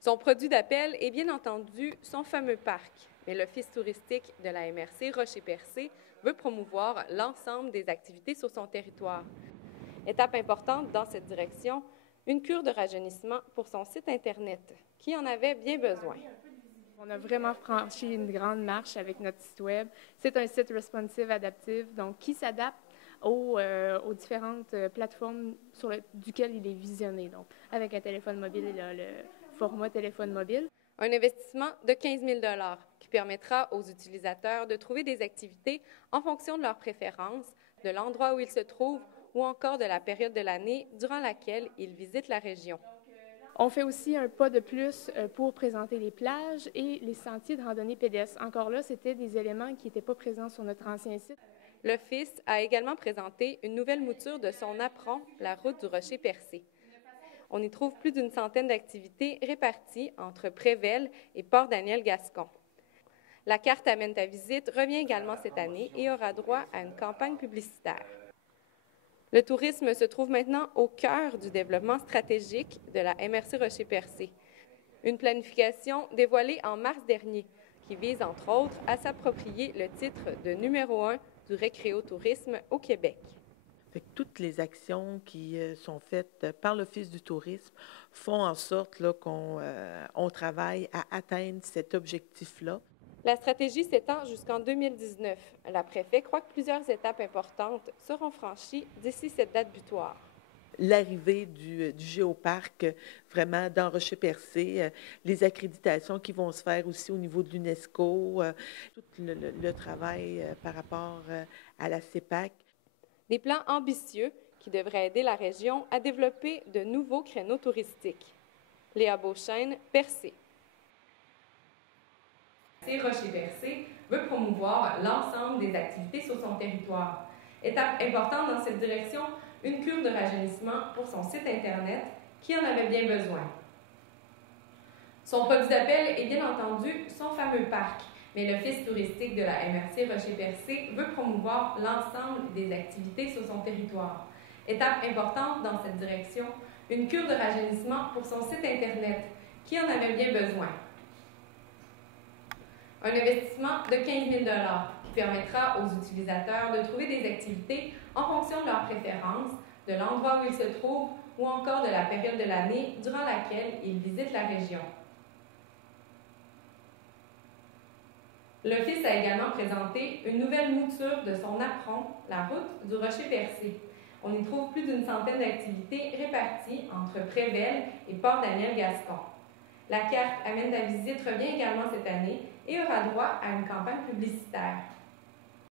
Son produit d'appel est bien entendu son fameux parc, mais l'Office touristique de la MRC Rocher-Percé veut promouvoir l'ensemble des activités sur son territoire. Étape importante dans cette direction, une cure de rajeunissement pour son site Internet, qui en avait bien besoin. On a vraiment franchi une grande marche avec notre site Web. C'est un site responsive adaptif, donc qui s'adapte aux différentes plateformes duquel il est visionné. Donc, avec un téléphone mobile, il a le format téléphone mobile. Un investissement de 15 000 qui permettra aux utilisateurs de trouver des activités en fonction de leurs préférences, de l'endroit où ils se trouvent ou encore de la période de l'année durant laquelle ils visitent la région. On fait aussi un pas de plus pour présenter les plages et les sentiers de randonnée pédestre. Encore là, c'était des éléments qui n'étaient pas présents sur notre ancien site. L'Office a également présenté une nouvelle mouture de son apron, la route du Rocher-Percé. On y trouve plus d'une centaine d'activités réparties entre Prével et Port-Daniel-Gascon. La carte Amène ta visite revient également cette année et aura droit à une campagne publicitaire. Le tourisme se trouve maintenant au cœur du développement stratégique de la MRC Rocher-Percé. Une planification dévoilée en mars dernier qui vise, entre autres, à s'approprier le titre de numéro 1 du récréotourisme au Québec. Fait que toutes les actions qui sont faites par l'Office du tourisme font en sorte qu'on travaille à atteindre cet objectif-là. La stratégie s'étend jusqu'en 2019. La préfet croit que plusieurs étapes importantes seront franchies d'ici cette date butoir. L'arrivée du géoparc vraiment dans Rocher-Percé, les accréditations qui vont se faire aussi au niveau de l'UNESCO, tout le travail par rapport à la CEPAC. Des plans ambitieux qui devraient aider la région à développer de nouveaux créneaux touristiques. Léa Beauchesne, Percé. Rocher-Percé veut promouvoir l'ensemble des activités sur son territoire. Étape importante dans cette direction, une cure de rajeunissement pour son site Internet qui en avait bien besoin. Son produit d'appel est bien entendu son fameux parc, mais l'Office touristique de la MRC Rocher-Percé veut promouvoir l'ensemble des activités sur son territoire. Étape importante dans cette direction, une cure de rajeunissement pour son site Internet qui en avait bien besoin. Un investissement de 15 000 qui permettra aux utilisateurs de trouver des activités en fonction de leurs préférences, de l'endroit où ils se trouvent ou encore de la période de l'année durant laquelle ils visitent la région. L'Office a également présenté une nouvelle mouture de son apron, la route du Rocher-Percé. On y trouve plus d'une centaine d'activités réparties entre Prével et Port-Daniel-Gascon. La carte Amène ta visite revient également cette année et aura droit à une campagne publicitaire.